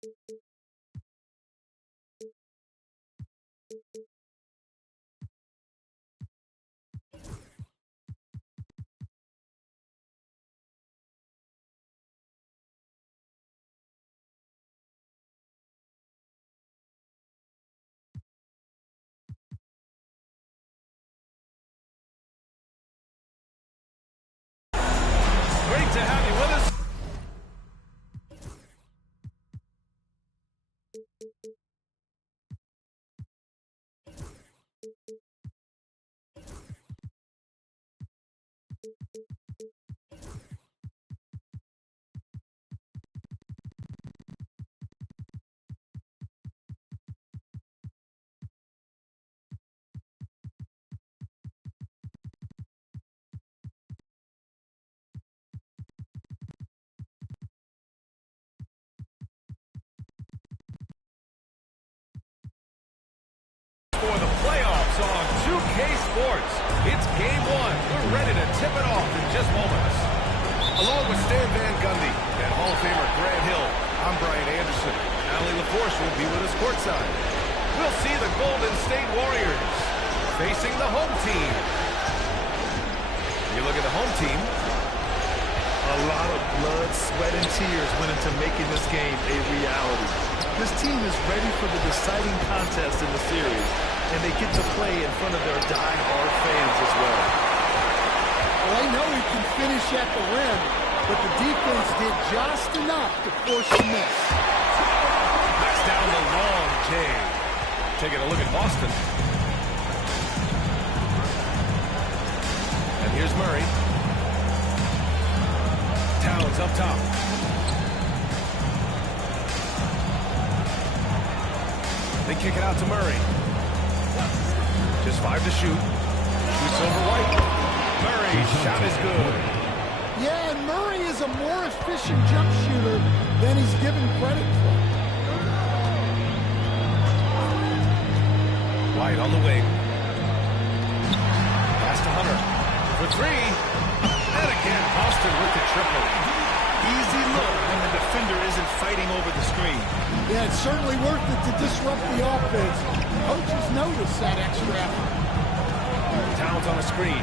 Great to have you with us. For the playoffs on 2K Sports. It's game one. We're ready to tip it off in just moments. Along with Stan Van Gundy and Hall of Famer Grant Hill, I'm Brian Anderson. Allie LaForce will be with us courtside. We'll see the Golden State Warriors facing the home team. You look at the home team. A lot of blood, sweat, and tears went into making this game a reality. This team is ready for the deciding contest in the series, and they get to play in front of their die-hard fans as well. Well, I know he can finish at the rim, but the defense did just enough to force a miss. Knocks down the long J. Taking a look at Boston. And here's Murray. Towns up top. They kick it out to Murray. Just 5 to shoot. Shoots over White. Murray's shot is good. Yeah, and Murray is a more efficient jump shooter than he's given credit for. White on the wing. Pass to Hunter. For 3. And again, Boston with the triple. Easy look when the defender isn't fighting over the screen. Yeah, it's certainly worth it to disrupt the offense. Coaches notice that extra effort. Towns on a screen.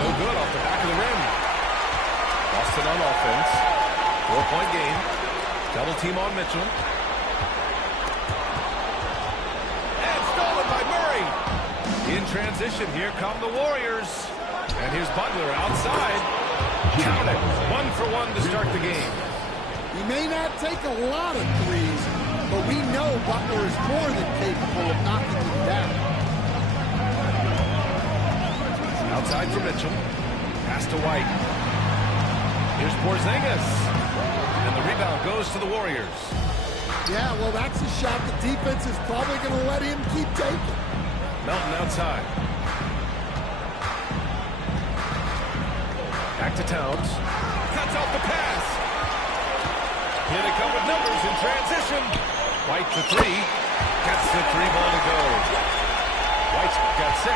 No good off the back of the rim. Boston on offense. 4-point game. Double team on Mitchell. And stolen by Murray. In transition, here come the Warriors. And here's Butler outside. Count it. 1 for 1 to start the game. He may not take a lot of threes, but we know Butler is more than capable of knocking them down. Outside for Mitchell. Pass to White. Here's Porzingis. And the rebound goes to the Warriors. Yeah, well, that's a shot the defense is probably going to let him keep taking. Melton outside. Back to Towns. Cuts off the pass. Here they come with numbers in transition. White to 3. Gets the 3-ball to go. White's got 6.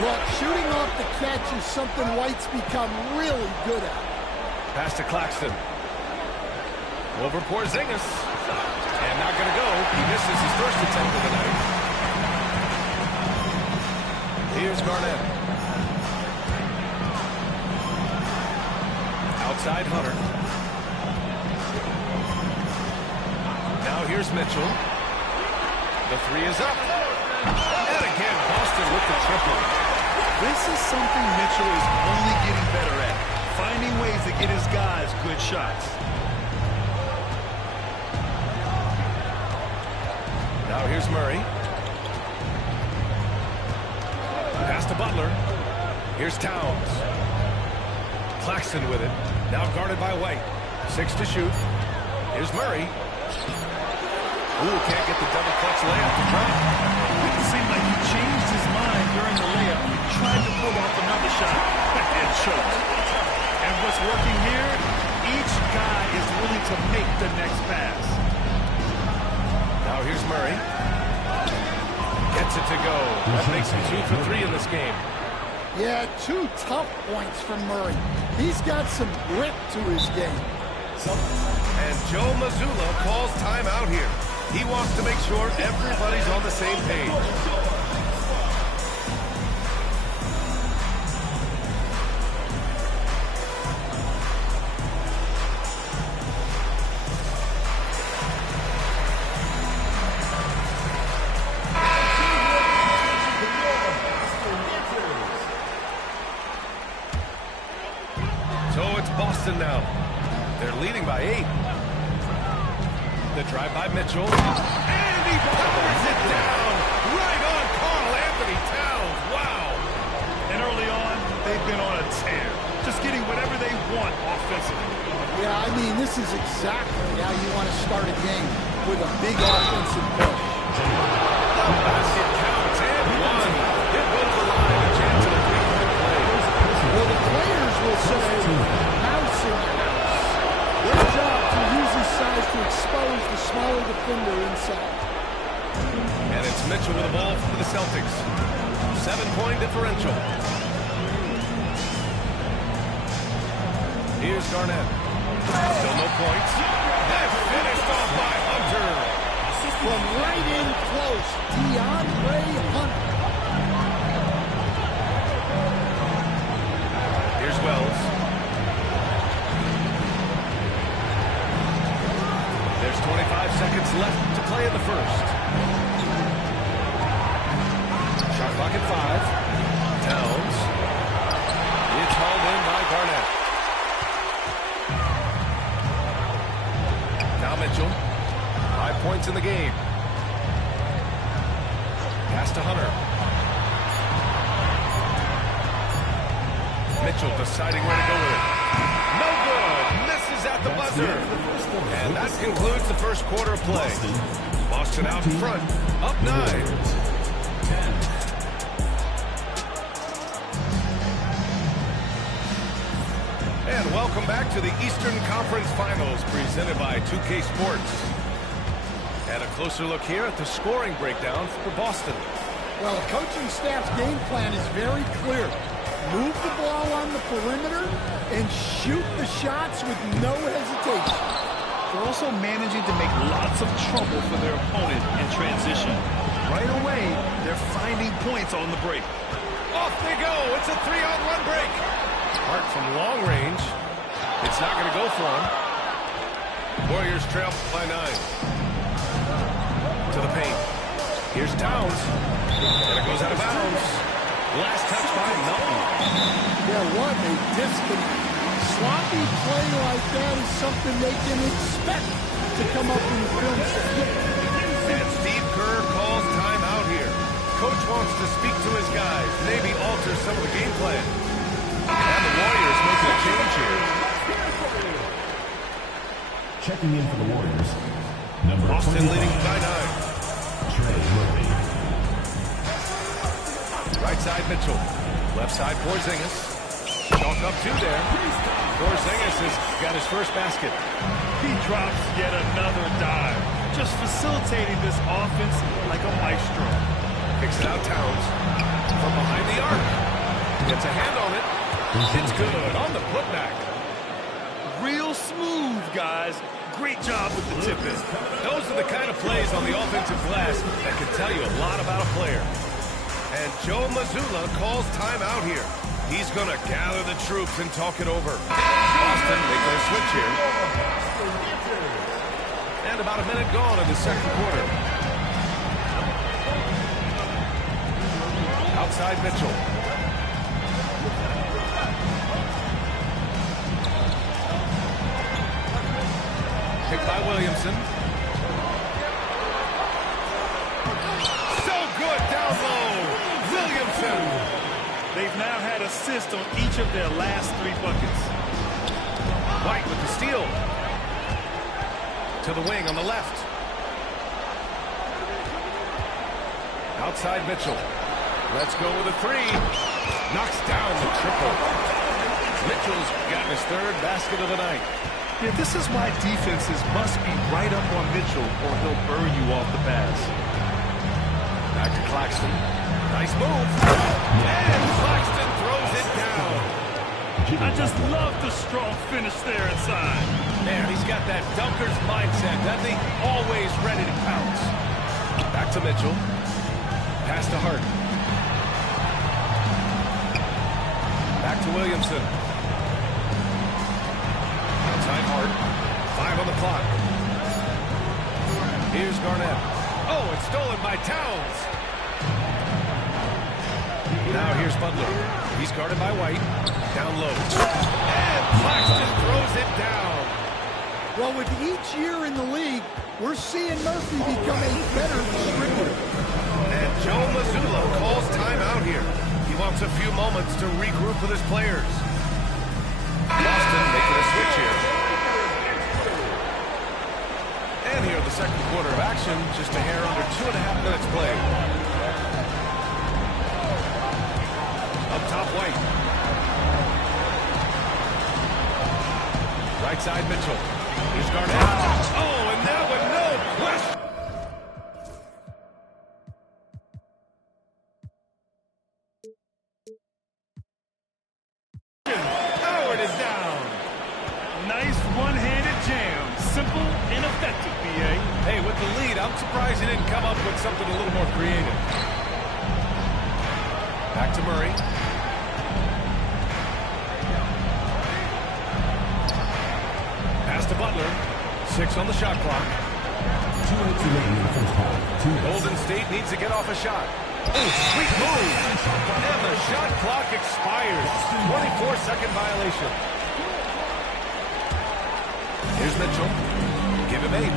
Look, shooting off the catch is something White's become really good at. Pass to Claxton. Over Porzingis. And not going to go. He misses his first attempt of the night. Here's Garnett. Outside Hunter. Now here's Mitchell. The 3 is up. And again, Boston with the triple. This is something Mitchell is only getting better at, finding ways to get his guys good shots. Now here's Murray. Pass to Butler. Here's Towns. Claxton with it. Now guarded by White. 6 to shoot. Here's Murray. Ooh, can't get the double clutch layup to drop. It seemed like he changed his mind during the layup. He tried to pull off another shot and choked. And what's working here, each guy is willing to make the next pass. Now here's Murray. Gets it to go. That makes him 2 for 3 in this game. Yeah, 2 tough points from Murray. He's got some grit to his game. And Joe Mazzulla calls timeout here. He wants to make sure everybody's on the same page. So it's Boston now. They're leading by 8. The drive by Mitchell. And he powers it down. Right on Karl Anthony Towns. Wow. And early on, they've been on a tear. Just getting whatever they want offensively. Yeah, I mean, this is exactly how you want to start a game, with a big offensive push. The basket counts and one. It was the line. A chance at a 3-point play. Well, the players will say, house in the house. Their job to use his size to expose the smaller defender inside. And it's Mitchell with the ball for the Celtics. 7-point differential. Here's Garnett. Still no points. That's finished off by Hunter. From right in close, DeAndre Hunter. Here's Wells. There's 25 seconds left to play in the first. Shot clock at 5. Towns. It's hauled in by Garnett. Now Mitchell. 5 points in the game. Pass to Hunter. Mitchell deciding where to go with it. No good. Misses at the buzzer. And that concludes the first quarter of play. Boston out in front. Up 9. And welcome back to the Eastern Conference Finals presented by 2K Sports. And a closer look here at the scoring breakdown for Boston. Well, the coaching staff's game plan is very clear. Move the ball on the perimeter and shoot the shots with no hesitation. They're also managing to make lots of trouble for their opponent in transition. Right away, they're finding points on the break. Off they go. It's a 3-on-1 break. Hart from long range. It's not going to go for him. Warriors trail by 9. To the paint. Here's Towns. And it goes out of bounds. Last touch by Melton. Yeah, what a disconnect. Sloppy play like that is something they can expect to come up in the film set. And Steve Kerr calls timeout here. Coach wants to speak to his guys, maybe alter some of the game plan. And the Warriors making a change here. Checking in for the Warriors, number Boston 25, leading by 9. Trey Murphy. Right side Mitchell. Left side Porzingis. Chalk up 2 there. Porzingis has got his first basket. He drops yet another dive, just facilitating this offense like a maestro. Kicks it out Towns. From behind the arc. Gets a hand on it. It's good on the putback. Real smooth, guys. Great job with the tip-in. Those are the kind of plays on the offensive glass that can tell you a lot about a player. And Joe Mazzulla calls timeout here. He's going to gather the troops and talk it over. Boston making a switch here. And about a minute gone in the second quarter. Outside Mitchell. Picked by Williamson. So good down low. Williamson. They've now had assists on each of their last 3 buckets. White with the steal. To the wing on the left. Outside Mitchell. Let's go with a 3. Knocks down the triple. Mitchell's got his 3rd basket of the night. Yeah, this is why defenses must be right up on Mitchell or he'll burn you off the pass. Back to Claxton. Nice move. And Claxton throws I just love the strong finish there inside. Man, he's got that dunker's mindset, doesn't he? Always ready to pounce. Back to Mitchell. Pass to Hart. Back to Williamson. Outside Hart. 5 on the clock. Here's Garnett. Oh, it's stolen by Towns. Now here's Butler. He's guarded by White. Down low. And Claxton throws it down. Well, with each year in the league, we're seeing Murphy become a better distributor. And Joe Mazzulla calls timeout here. He wants a few moments to regroup with his players. Boston making a switch here. And here the second quarter of action, just a hair under 2.5 minutes played. Up top, White. Right side, Mitchell. Here's Garnett. Oh, and that one, no question. Howard is down. Nice one-handed jam. Simple and effective, B.A. Hey, with the lead, I'm surprised he didn't come up with something a little more creative. Back to Murray. Pass to Butler. 6 on the shot clock. 2 minutes remaining in the first half. 2 minutes. Golden State needs to get off a shot. Oh, sweet move. And the shot clock expires. 24-second violation. Here's Mitchell. Give him 8.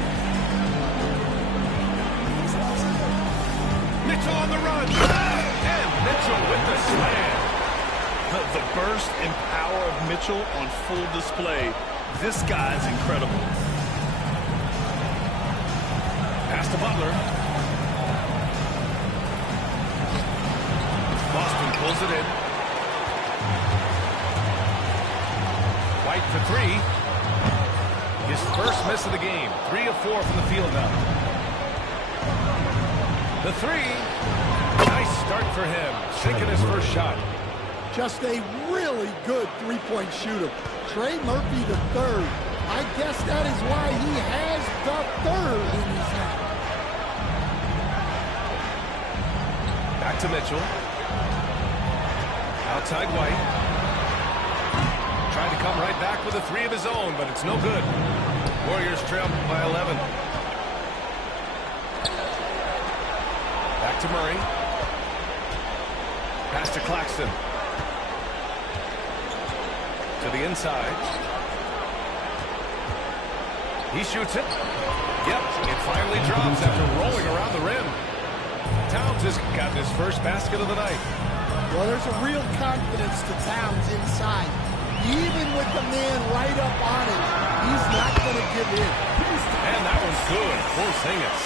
Mitchell on the run. And Mitchell with the slam. The burst and power of Mitchell on full display. This guy's incredible. Pass to Butler. Boston pulls it in. White for 3. His first miss of the game. 3 of 4 from the field now. The 3. Nice start for him. Sinking his first shot. Just a really good three-point shooter. Trey Murphy the third. I guess that is why he has the third in his hand. Back to Mitchell. Outside White. Tried to come right back with a 3 of his own, but it's no good. Warriors trail by 11. Back to Murray. Pass to Claxton. To the inside. He shoots it. Yep, it finally drops after rolling around the rim. Towns has got his first basket of the night. Well, there's a real confidence to Towns inside. Even with the man right up on him, he's not going to give in. And that one's good. Porzingis.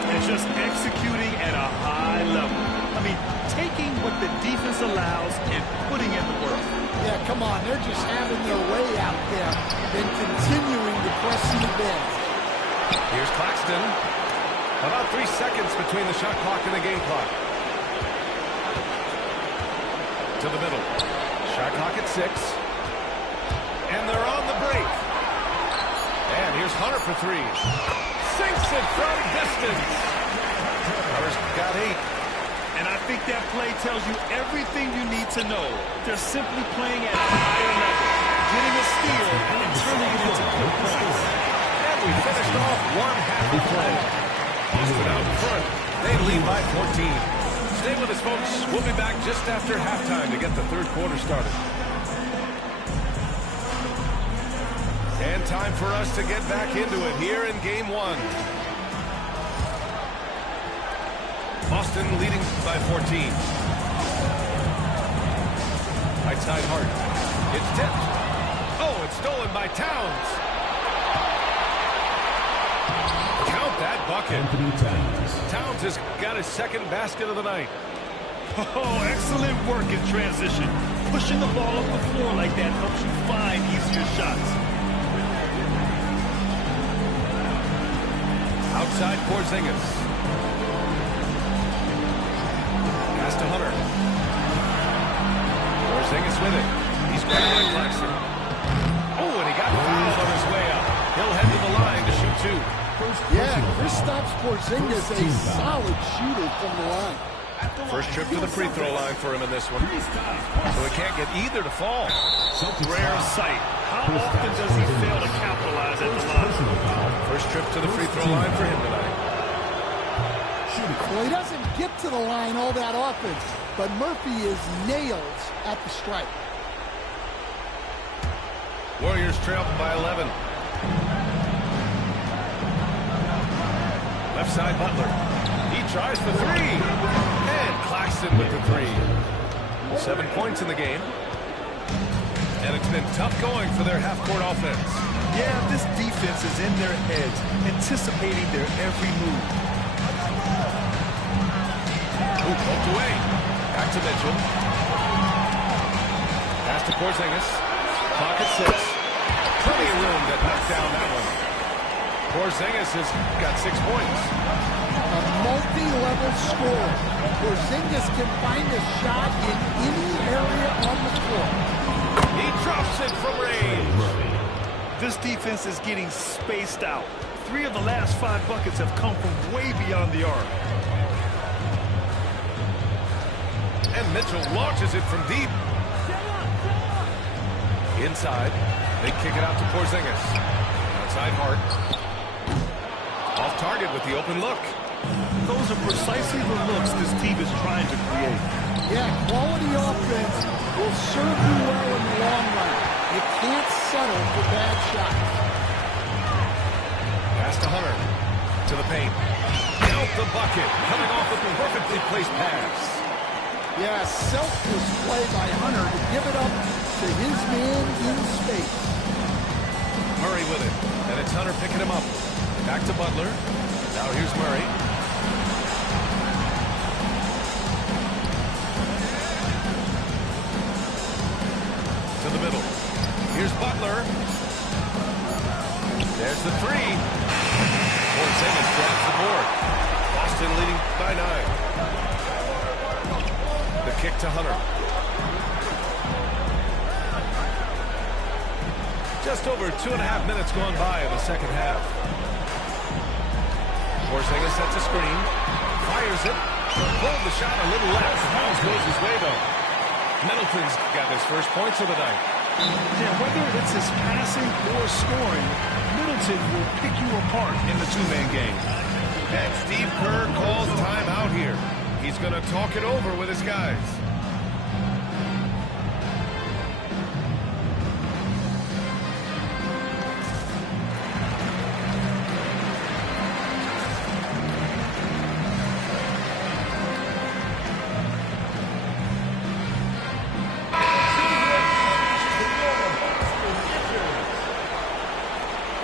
And just executing at a high level. I mean, taking what the defense allows and putting in the work. Yeah, come on. They're just having their way out there and continuing to press the bench. Here's Claxton. About 3 seconds between the shot clock and the game clock. To the middle. Shot clock at 6. And they're on the break. And here's Hunter for 3. Sinks it from distance. Hunter's got 8. And I think that play tells you everything you need to know. They're simply playing at a higher level, getting a steal and turning it into quick points. And we finished off one half of play. Boston out in front. They lead by 14. Stay with us, folks. We'll be back just after halftime to get the third quarter started. And time for us to get back into it here in Game 1. Boston leading by 14. Right side Hart. It's tipped. Oh, it's stolen by Towns. Count that bucket. Anthony Towns. Towns has got his second basket of the night. Oh, excellent work in transition. Pushing the ball up the floor like that helps you find easier shots. Outside Porzingis. Pass to Hunter. Porzingis with it. He's grab by Claxton. Oh, and he got fouled on his way up. He'll head to the line to shoot two. Yeah, Kristaps Porzingis is a solid shooter from the line. First trip to the free throw line for him in this one. So he can't get either to fall. Rare sight. How often does he fail to capitalize at the line? First trip to the free throw line for him tonight. Well, he doesn't get to the line all that often, but Murphy is nails at the stripe. Warriors trail by 11. Left side, Butler. He tries the three. And Claxton with the three. 7 points in the game. And it's been tough going for their half-court offense. Yeah, this defense is in their heads, anticipating their every move. Ooh, poked away. Back to Mitchell. Pass to Porzingis. Clock at 6. Plenty of room to knock down that one. Porzingis has got 6 points. A multi-level scorer. Porzingis can find a shot in any area on the floor. He drops it from range. This defense is getting spaced out. 3 of the last 5 buckets have come from way beyond the arc. And Mitchell launches it from deep. Inside. They kick it out to Porzingis. Outside Hart. Off target with the open look. Those are precisely the looks this team is trying to create. Yeah, quality offense will serve you well in the long run. You can't settle for bad shots. Pass to Hunter. To the paint. Out the bucket. Coming off a perfectly placed pass. Yeah, selfless play by Hunter to give it up to his man in space. Murray with it. And it's Hunter picking him up. Back to Butler. Now here's Murray. To the middle. Here's Butler. There's the three. Porzingis grabs the board. Boston leading by 9. The kick to Hunter. Just over 2.5 minutes gone by in the second half. Porzingis sets a screen. Fires it. Pulled the shot a little left. The bounce goes his way, though. Middleton's got his first points of the night. Yeah, whether it's his passing or scoring, Middleton will pick you apart in the two-man game. And Steve Kerr calls timeout here. He's going to talk it over with his guys.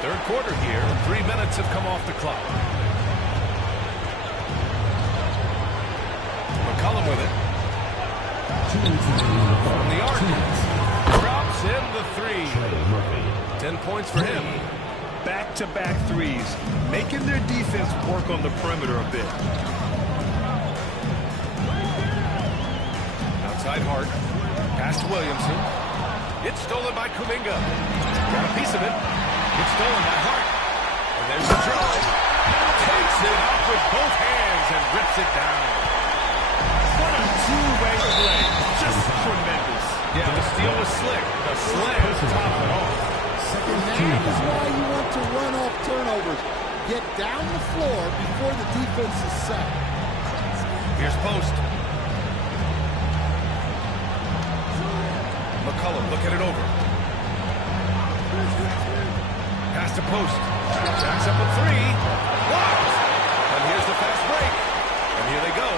Third quarter here, and 3 minutes have come off the clock. McCollum with it. From the arc. Drops in the three. 10 points for him. Back-to-back threes, making their defense work on the perimeter a bit. Outside Hart. Pass to Williamson. It's stolen by Kuminga. Got a piece of it. It's stolen by Hart. And there's a drive. Takes it up with both hands and rips it down. What a two-way play. Just tremendous. Yeah, the steal was slick. The slam topped it off. And that is why you want to run off turnovers. Get down the floor before the defense is set. Here's Post. McCollum looking it over. Pass to Post. Jacks up a three. Blocked. And here's the fast break. And here they go.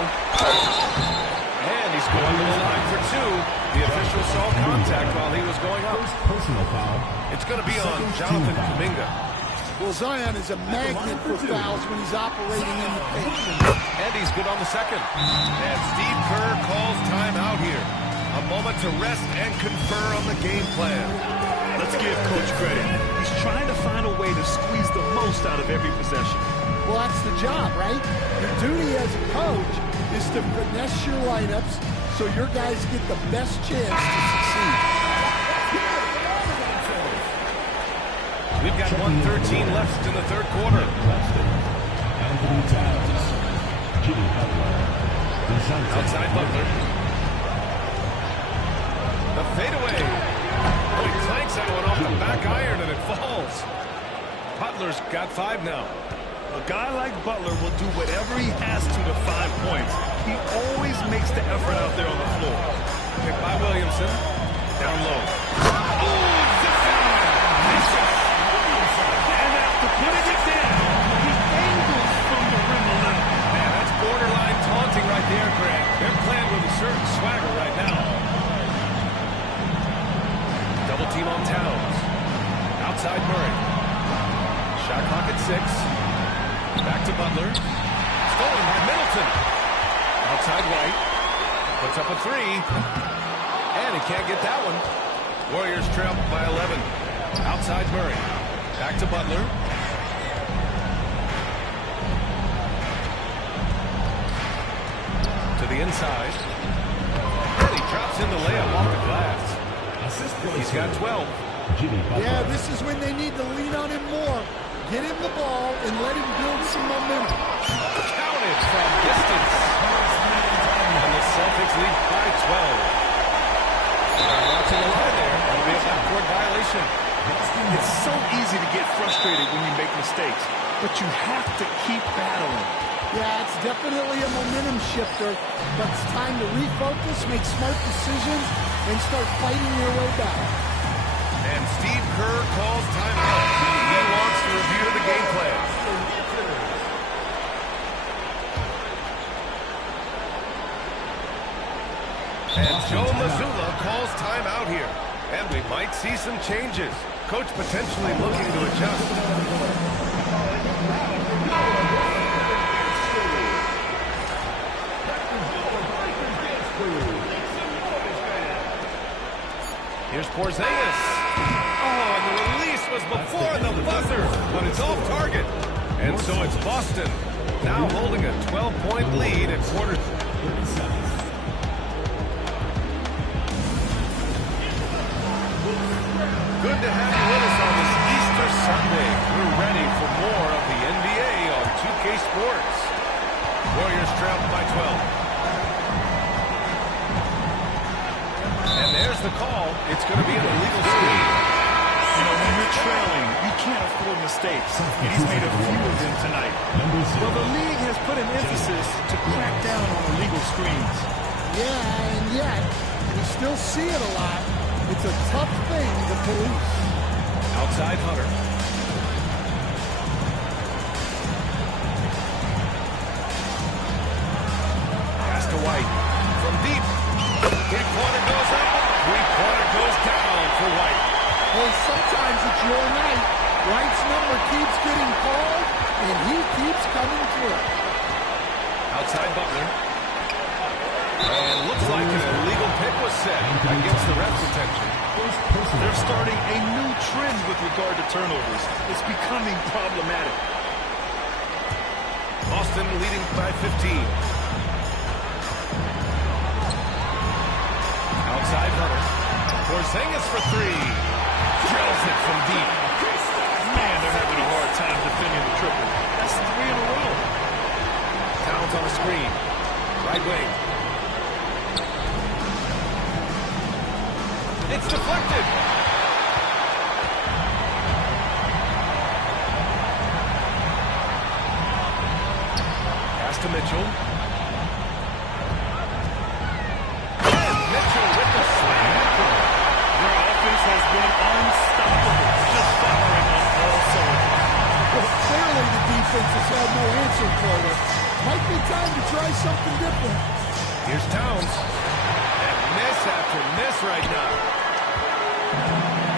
And he's going to the line for two. The official saw contact while he was going up. Personal foul. It's going to be on Jonathan Kuminga. Well, Zion is a magnet for fouls when he's operating in the paint. And he's good on the second. And Steve Kerr calls timeout here. A moment to rest and confer on the game plan. Let's give Coach credit. He's trying to find a way to squeeze the most out of every possession. Well, that's the job, right? Your duty as a coach is to finesse your lineups so your guys get the best chance to succeed. We've got 1:13 left in the third quarter. Anthony Towns. Jimmy Butler. Outside Butler. The fadeaway. Oh, he clanks that one off the back iron and it falls. Butler's got 5 now. A guy like Butler will do whatever he has to 5 points. He always makes the effort out there on the floor. Picked by Williamson. Down low. Oh, zips it. And after putting it down, he angles from the rim a little. Man, that's borderline taunting right there, Greg. They're playing with a certain swagger right now. Double team on Towns. Outside Murray. Shot clock at 6. Back to Butler. Stolen by Middleton. Outside White. Puts up a 3. And he can't get that one. Warriors trail by 11. Outside Murray. Back to Butler. To the inside. And he drops in the layup off the glass. He's got 12. Yeah, this is when they need to lean on him more. Get him the ball and let him build some momentum. Counted from distance. And the Celtics lead by 12. Watching the line there. That'll be a backcourt violation. It's so easy to get frustrated when you make mistakes, but you have to keep battling. Yeah, it's definitely a momentum shifter, but it's time to refocus, make smart decisions, and start fighting your way back. And Steve Kerr calls timeout. He wants to review the game plan. And Joe Mazzulla calls timeout here. And we might see some changes. Coach potentially looking to adjust. Here's Porzingis. Oh, and the release was before the buzzer, but it's off target. And so it's Boston, now holding a 12-point lead at quarter. Good to have you with us on this Easter Sunday. We're ready for more of the NBA on 2K Sports. Warriors trail by 12. And there's the call. It's going to be an illegal screen. You know, when you're trailing, you can't afford mistakes. And he's made a few of them tonight. Well, the league has put an emphasis to crack down on illegal screens. Yeah, and yet, we still see it a lot. It's a tough thing to police. Outside Hunter. Pass to White. From deep. Three-pointer goes up. Three-pointer goes down for White. Well, sometimes it's your night. White's number keeps getting called, and he keeps coming through. Outside Butler. And looks like an illegal pick was set against the ref's attention. They're starting a new trend with regard to turnovers. It's becoming problematic. Boston leading by 15. Outside Hunter. Porzingis for 3. Drills it from deep. Man, they're having a hard time defending the triple. That's 3 in a row. Towns on a screen. Right wing. It's deflected. Pass to Mitchell. And Mitchell with the slam. Their offense has been unstoppable, just firing on all cylinders. Well, clearly the defense has had no answer for it. Might be time to try something different. Here's Towns. And miss after miss right now.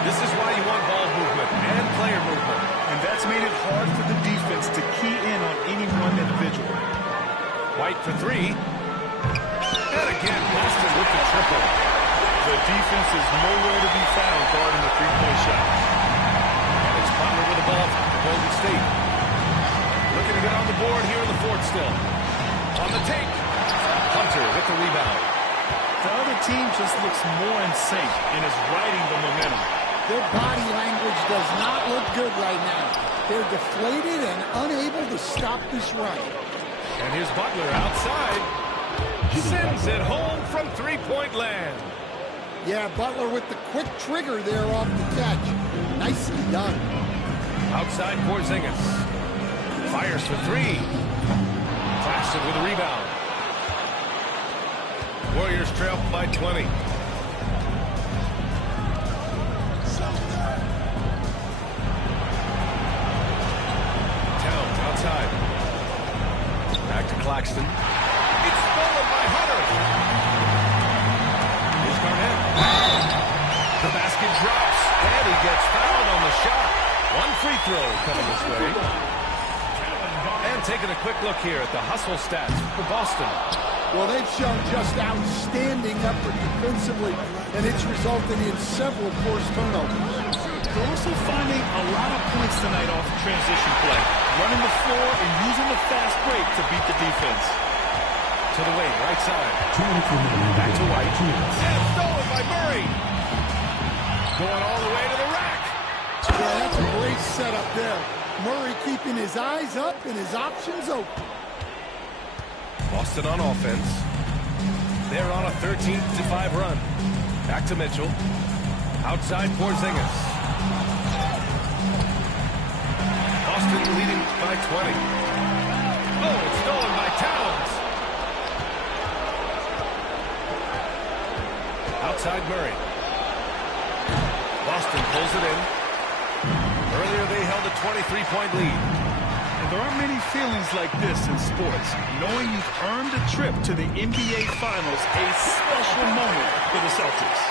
This is why you want ball movement and player movement. And that's made it hard for the defense to key in on any one individual. White for 3. And again, Boston with the triple. The defense is nowhere to be found guarding the three-point shot. And it's Butler with the ball for Golden State. Looking to get on the board here in the fourth still. On the take. Hunter with the rebound. The other team just looks more in sync and is riding the momentum. Their body language does not look good right now. They're deflated and unable to stop this run. And here's Butler outside. Sends it home from three-point land. Yeah, Butler with the quick trigger there off the catch. Nicely done. Outside Porzingis. Fires for three. Claxton with a rebound. Warriors trail by 20. Towns outside. Back to Claxton. It's stolen by Hunter. Here's Garnett. The basket drops, and he gets fouled on the shot. One free throw coming this way. And taking a quick look here at the hustle stats for Boston. Well, they've shown just outstanding effort defensively, and it's resulted in several forced turnovers. They're also finding a lot of points tonight off of transition play, running the floor and using the fast break to beat the defense. To the wing, right side. Back to White. And stolen by Murray. Going all the way to the rack. Yeah, that's a great setup there. Murray keeping his eyes up and his options open. Boston on offense. They're on a 13-5 run. Back to Mitchell. Outside Porzingis. Boston leading by 20. Oh, it's stolen by Towns. Outside Murray. Boston pulls it in. Earlier they held a 23-point lead. And there aren't many feelings like this in sports. Knowing you've earned a trip to the NBA Finals, a special moment for the Celtics.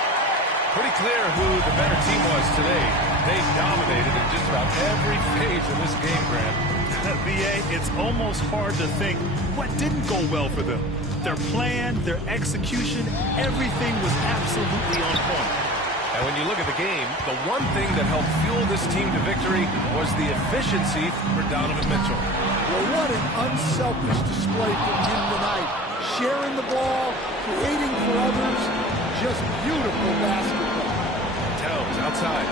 Pretty clear who the better team was today. They dominated in just about every phase of this game, Grant. B.A., it's almost hard to think what didn't go well for them. Their plan, their execution, everything was absolutely on point. And when you look at the game, the one thing that helped fuel this team to victory was the efficiency for Donovan Mitchell. Well, what an unselfish display from him tonight. Sharing the ball, creating for others, just beautiful basketball. Towns outside.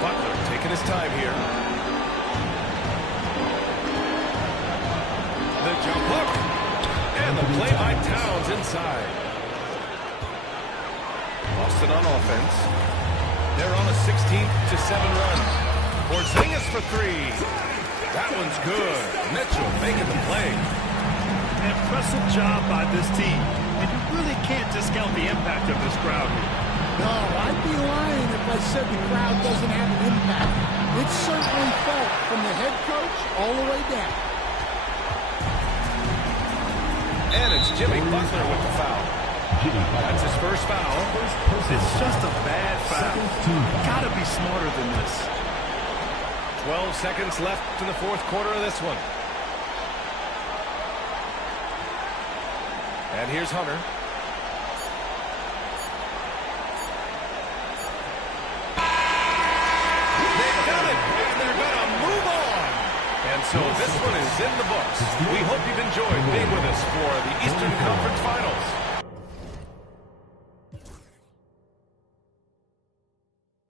Butler taking his time here. The jump hook. And the play by Towns inside. Boston on offense. They're on a 16-7 run. Porzingis for three. That one's good. Mitchell making the play. An impressive job by this team. And you really can't discount the impact of this crowd here. No, I'd be lying if I said the crowd doesn't have an impact. It's certainly felt from the head coach all the way down. And it's Jimmy Butler with the foul. That's his first foul. It's just a bad foul. Gotta be smarter than this. 12 seconds left in the fourth quarter of this one. And here's Hunter. They've done it, and they're going to move on. And so this one is in the books. We hope you've enjoyed being with us for the Eastern Conference Finals.